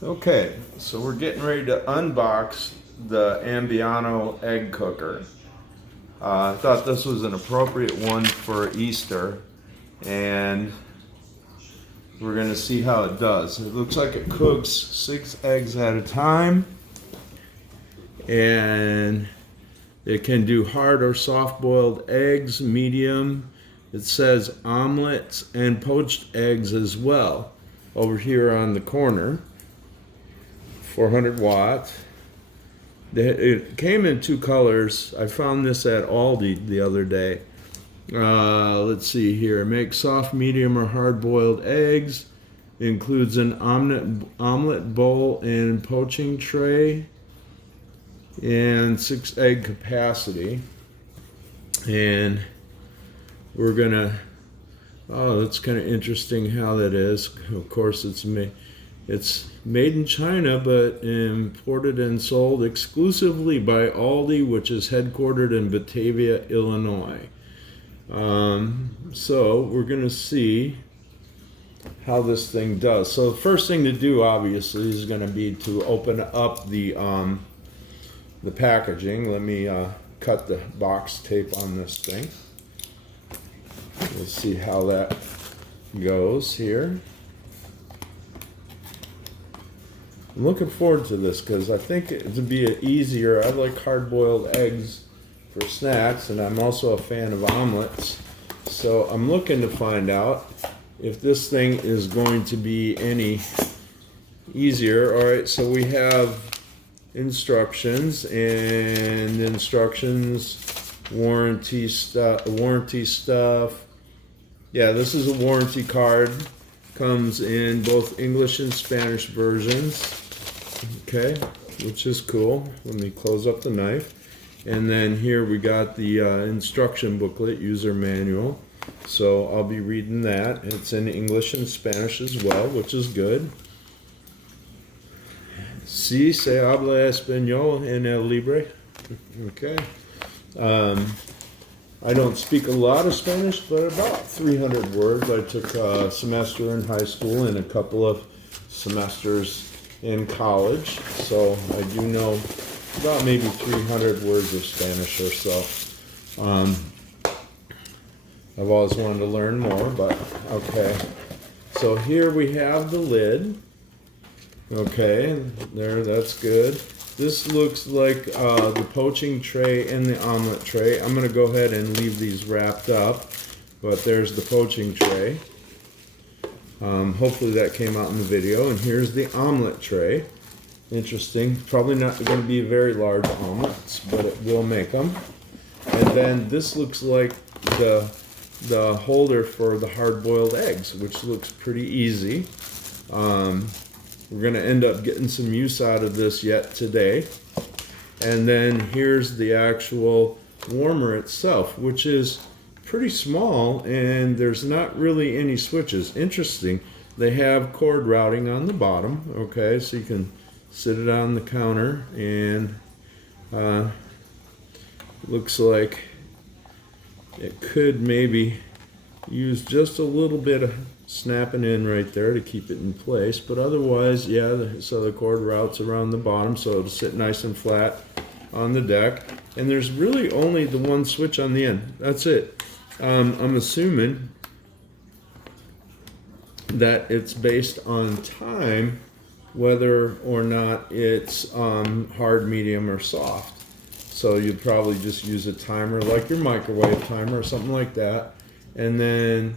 Okay, so we're getting ready to unbox the Ambiano egg cooker. I thought this was an appropriate one for Easter, and we're going to see how it does. It looks like it cooks 6 eggs at a time, and it can do hard or soft boiled eggs, medium. It says omelets and poached eggs as well over here on the corner. 400 watts. It came in 2 colors. I found this at Aldi the other day. Let's see here. Make soft, medium, or hard-boiled eggs. It includes an omelet bowl and poaching tray, and 6 egg capacity. And we're gonna. Oh, that's kind of interesting how that is. Of course, it's made in China, but imported and sold exclusively by Aldi, which is headquartered in Batavia, Illinois. So we're going to see how this thing does. So the first thing to do, obviously, is going to be to open up the packaging. Let me cut the box tape on this thing. Let's see how that goes here. I'm looking forward to this because I think it'll be easier. I like hard-boiled eggs for snacks, and I'm also a fan of omelets. So I'm looking to find out if this thing is going to be any easier. All right, so we have instructions, warranty stuff. Yeah, this is a warranty card. Comes in both English and Spanish versions. Okay, which is cool. Let me close up the knife. And then here we got the instruction booklet, user manual. So I'll be reading that. It's in English and Spanish as well, which is good. Sí, se habla español en el libre. Okay. I don't speak a lot of Spanish, but about 300 words. I took a semester in high school and a couple of semesters in college, so I do know about maybe 300 words of Spanish or so. I've always wanted to learn more, but okay. So here we have the lid. Okay, there, that's good. This looks like the poaching tray and the omelet tray. I'm going to go ahead and leave these wrapped up, but there's the poaching tray. Hopefully that came out in the video. And here's the omelet tray. Interesting. Probably not going to be very large omelets, but it will make them. And then this looks like the holder for the hard-boiled eggs, which looks pretty easy. We're going to end up getting some use out of this yet today. And then here's the actual warmer itself, which is pretty small, and there's not really any switches. Interesting. They have cord routing on the bottom, okay, so you can sit it on the counter, and looks like it could maybe use just a little bit of snapping in right there to keep it in place, but otherwise, yeah, so the cord routes around the bottom so it'll sit nice and flat on the deck, and there's really only the one switch on the end. That's it. I'm assuming that it's based on time, whether or not it's hard, medium, or soft. So you'd probably just use a timer like your microwave timer or something like that. And then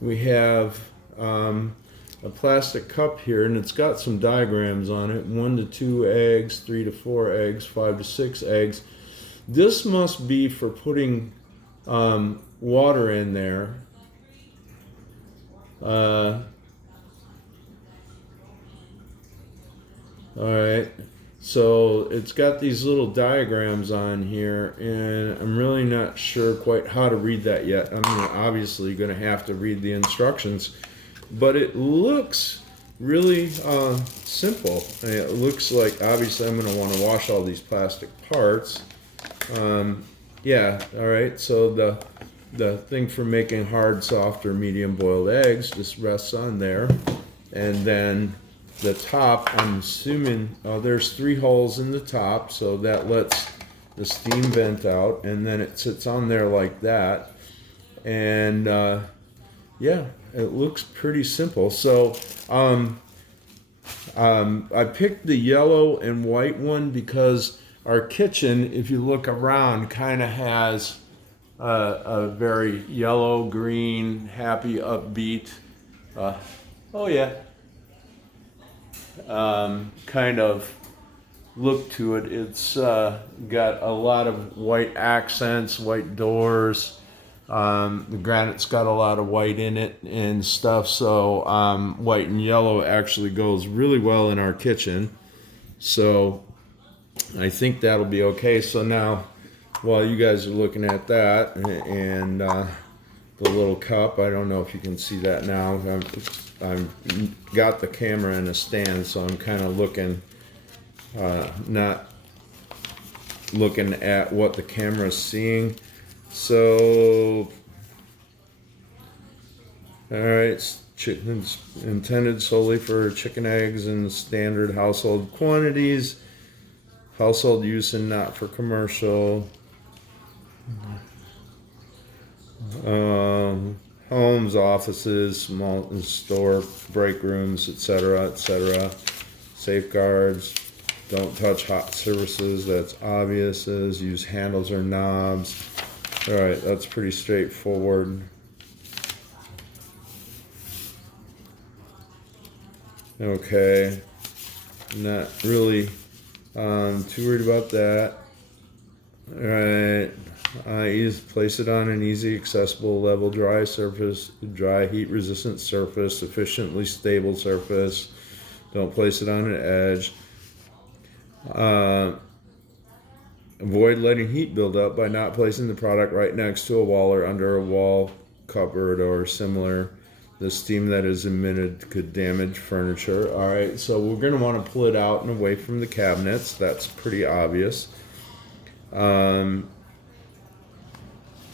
we have a plastic cup here, and it's got some diagrams on it. 1 to 2 eggs, 3 to 4 eggs, 5 to 6 eggs. This must be for putting water in there. All right. So it's got these little diagrams on here, and I'm really not sure quite how to read that yet. I'm obviously going to have to read the instructions, but it looks really simple. It looks like, obviously, I'm going to want to wash all these plastic parts. Yeah, all right, so the thing for making hard, soft, or medium boiled eggs just rests on there. And then the top, I'm assuming, oh, there's 3 holes in the top, so that lets the steam vent out, and then it sits on there like that. And yeah, it looks pretty simple. So I picked the yellow and white one because our kitchen, if you look around, kind of has a very yellow, green, happy, upbeat, oh yeah, kind of look to it. It's got a lot of white accents, white doors. The granite's got a lot of white in it and stuff, so white and yellow actually goes really well in our kitchen. So I think that'll be okay. So now, while you guys are looking at that and the little cup, I don't know if you can see that now. I've got the camera in a stand, so I'm kind of looking, not looking at what the camera's seeing. So, all right, chicken's intended solely for chicken eggs in standard household quantities, household use and not for commercial. Homes, offices, small store, break rooms, etc., etc. Safeguards: don't touch hot surfaces. That's obvious. Use handles or knobs. All right, that's pretty straightforward. Okay, not really too worried about that. All right, place it on an easy, accessible, level, dry surface, dry, heat-resistant surface, sufficiently stable surface. Don't place it on an edge. Avoid letting heat build up by not placing the product right next to a wall or under a wall, cupboard, or similar. The steam that is emitted could damage furniture. All right, so we're going to want to pull it out and away from the cabinets. That's pretty obvious. All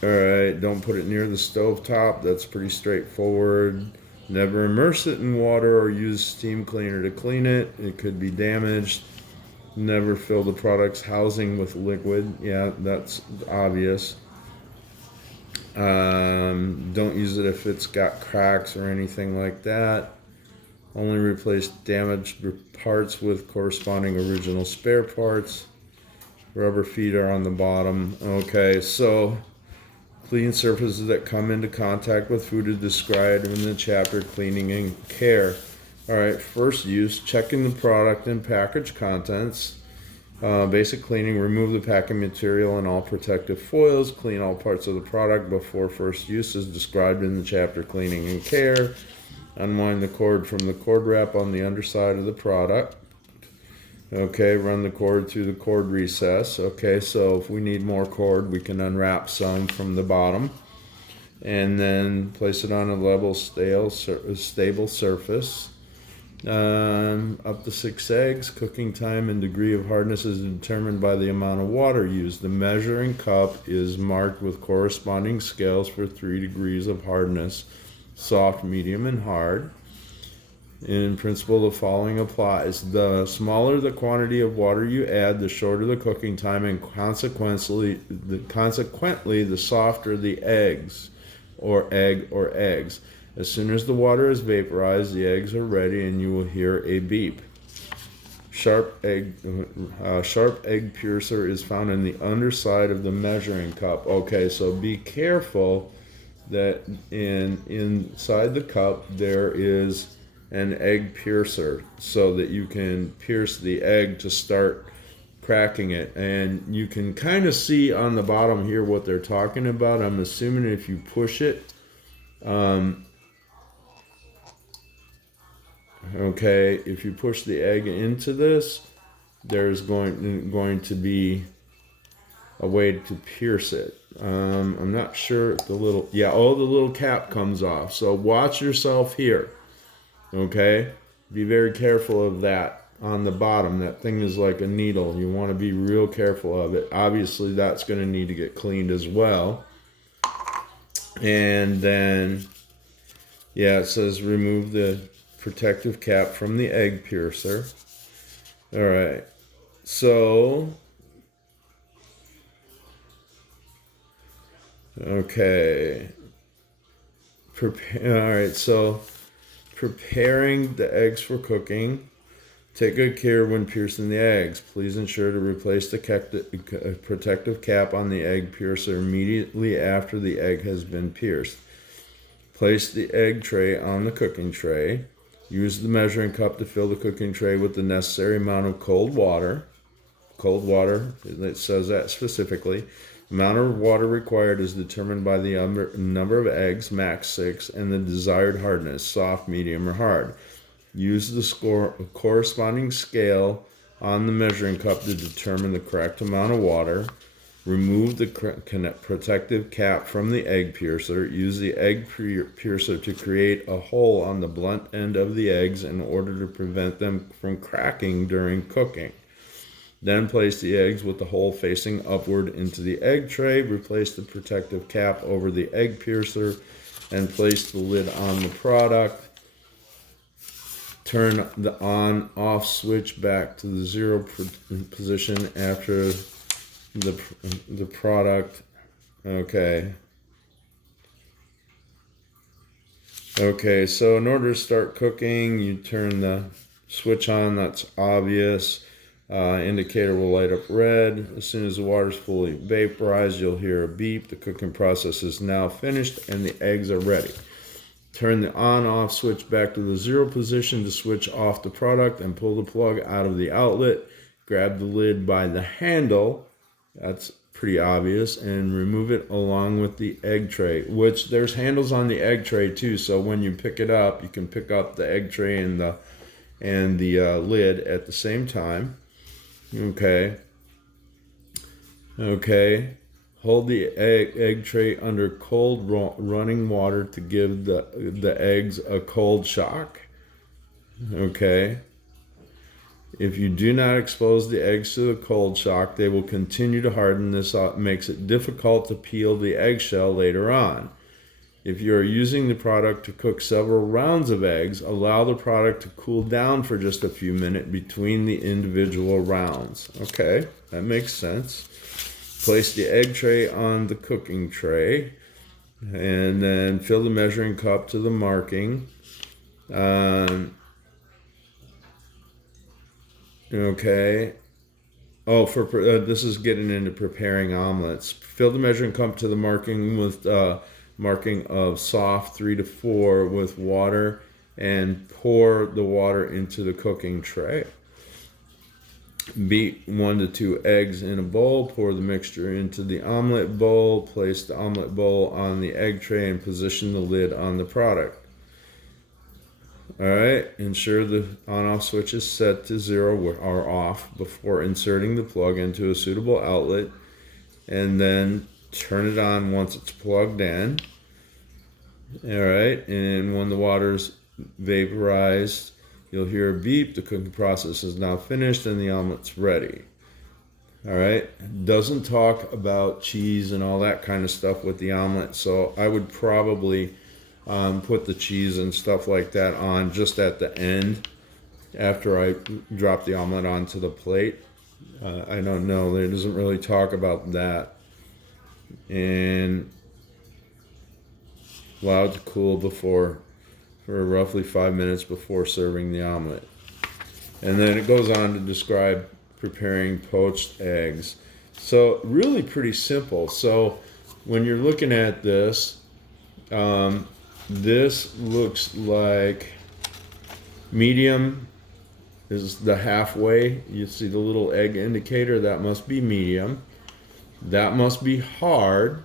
right, don't put it near the stove top. That's pretty straightforward. Never immerse it in water or use steam cleaner to clean it. It could be damaged. Never fill the product's housing with liquid. Yeah, that's obvious. Don't use it if it's got cracks or anything like that. Only replace damaged parts with corresponding original spare parts. Rubber feet are on the bottom. Okay, so clean surfaces that come into contact with food is described in the chapter Cleaning and Care. All right, first use: checking the product and package contents. Basic cleaning: remove the packing material and all protective foils. Clean all parts of the product before first use as described in the chapter Cleaning and Care. Unwind the cord from the cord wrap on the underside of the product. Okay, run the cord through the cord recess. Okay, so if we need more cord, we can unwrap some from the bottom. And then place it on a level, stable surface. Up to 6 eggs. Cooking time and degree of hardness is determined by the amount of water used. The measuring cup is marked with corresponding scales for 3 degrees of hardness: soft, medium, and hard. In principle, the following applies: the smaller the quantity of water you add, the shorter the cooking time, and consequently, the softer the eggs, or eggs. As soon as the water is vaporized, the eggs are ready, and you will hear a beep. Sharp egg piercer is found in the underside of the measuring cup. Okay, so be careful that inside the cup there is an egg piercer so that you can pierce the egg to start cracking it. And you can kind of see on the bottom here what they're talking about. I'm assuming if you push it, okay, if you push the egg into this, there's going to be a way to pierce it. I'm not sure if the little cap comes off. So watch yourself here. Okay, be very careful of that on the bottom. That thing is like a needle. You want to be real careful of it. Obviously, that's going to need to get cleaned as well. And then, yeah, it says remove the protective cap from the egg piercer. All right, so okay. All right, so preparing the eggs for cooking. Take good care when piercing the eggs. Please ensure to replace the protective cap on the egg piercer immediately after the egg has been pierced. Place the egg tray on the cooking tray. Use the measuring cup to fill the cooking tray with the necessary amount of cold water. Cold water, it says that specifically. The amount of water required is determined by the number of eggs, max 6, and the desired hardness, soft, medium, or hard. Use the corresponding scale on the measuring cup to determine the correct amount of water. Remove the protective cap from the egg piercer. Use the egg piercer to create a hole on the blunt end of the eggs in order to prevent them from cracking during cooking. Then place the eggs with the hole facing upward into the egg tray. Replace the protective cap over the egg piercer and place the lid on the product. Turn the on-off switch back to the 0 position after the product. Okay. Okay, so in order to start cooking, you turn the switch on. That's obvious. Indicator will light up red. As soon as the water is fully vaporized, you'll hear a beep. The cooking process is now finished and the eggs are ready. Turn the on-off switch back to the 0 position to switch off the product and pull the plug out of the outlet. Grab the lid by the handle. That's pretty obvious. And remove it along with the egg tray, which there's handles on the egg tray too. So when you pick it up, you can pick up the egg tray and the lid at the same time. Okay. Hold the egg tray under cold running water to give the eggs a cold shock. Okay. If you do not expose the eggs to the cold shock, they will continue to harden. This makes it difficult to peel the eggshell later on. If you are using the product to cook several rounds of eggs, allow the product to cool down for just a few minutes between the individual rounds. Okay, that makes sense. Place the egg tray on the cooking tray and then fill the measuring cup to the marking. Okay. Oh, this is getting into preparing omelets. Fill the measuring cup to the marking with marking of soft 3 to 4 with water and pour the water into the cooking tray. Beat 1 to 2 eggs in a bowl. Pour the mixture into the omelet bowl. Place the omelet bowl on the egg tray and position the lid on the product. Alright, ensure the on-off switch is set to 0 or off before inserting the plug into a suitable outlet, and then turn it on once it's plugged in. Alright, and when the water's vaporized, you'll hear a beep. The cooking process is now finished and the omelet's ready. Alright, doesn't talk about cheese and all that kind of stuff with the omelet, so I would probably put the cheese and stuff like that on just at the end after I drop the omelet onto the plate. I don't know, it doesn't really talk about that. And allow it to cool for roughly 5 minutes before serving the omelet. And then it goes on to describe preparing poached eggs. So really pretty simple. So when you're looking at this, this looks like medium is the halfway. You see the little egg indicator, that must be medium. That must be hard.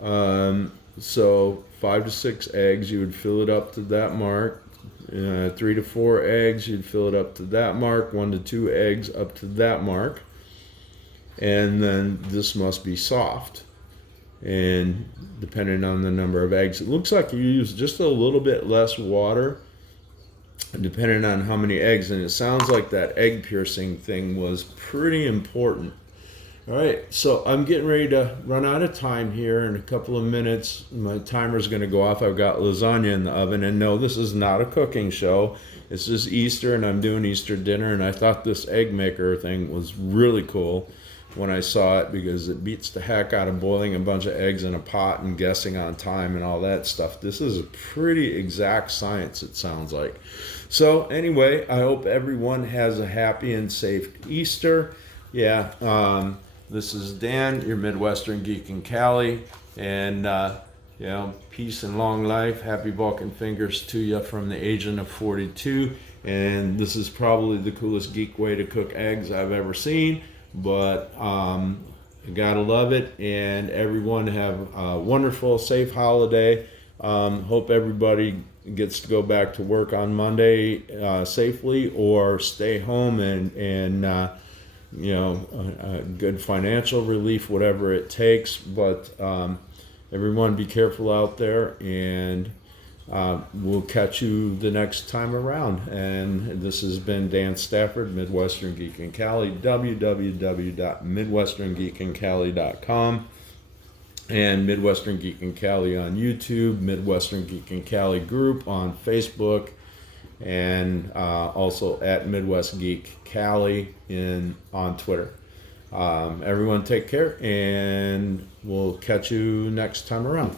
So 5 to 6 eggs, you would fill it up to that mark. 3 to 4 eggs, you'd fill it up to that mark. 1 to 2 eggs up to that mark. And then this must be soft. And depending on the number of eggs, it looks like you use just a little bit less water depending on how many eggs. And it sounds like that egg piercing thing was pretty important. All right, so I'm getting ready to run out of time here in a couple of minutes. My timer's going to go off. I've got lasagna in the oven, and no, this is not a cooking show. It's just Easter, and I'm doing Easter dinner, and I thought this egg maker thing was really cool when I saw it because it beats the heck out of boiling a bunch of eggs in a pot and guessing on time and all that stuff. This is a pretty exact science, it sounds like. So anyway, I hope everyone has a happy and safe Easter. Yeah, this is Dan, your Midwestern Geek in Cali, and peace and long life. Happy Balkan fingers to you from the Agent of 42. And this is probably the coolest geek way to cook eggs I've ever seen, but you gotta love it. And everyone have a wonderful, safe holiday. Hope everybody gets to go back to work on Monday safely, or stay home and good financial relief, whatever it takes. But everyone be careful out there, and we'll catch you the next time around. And this has been Dan Stafford, Midwestern Geek in Cali, www.midwesterngeekincali.com, and Midwestern Geek in Cali on YouTube, Midwestern Geek in Cali group on Facebook, and also at Midwest Geek Cali on Twitter. Everyone take care, and we'll catch you next time around.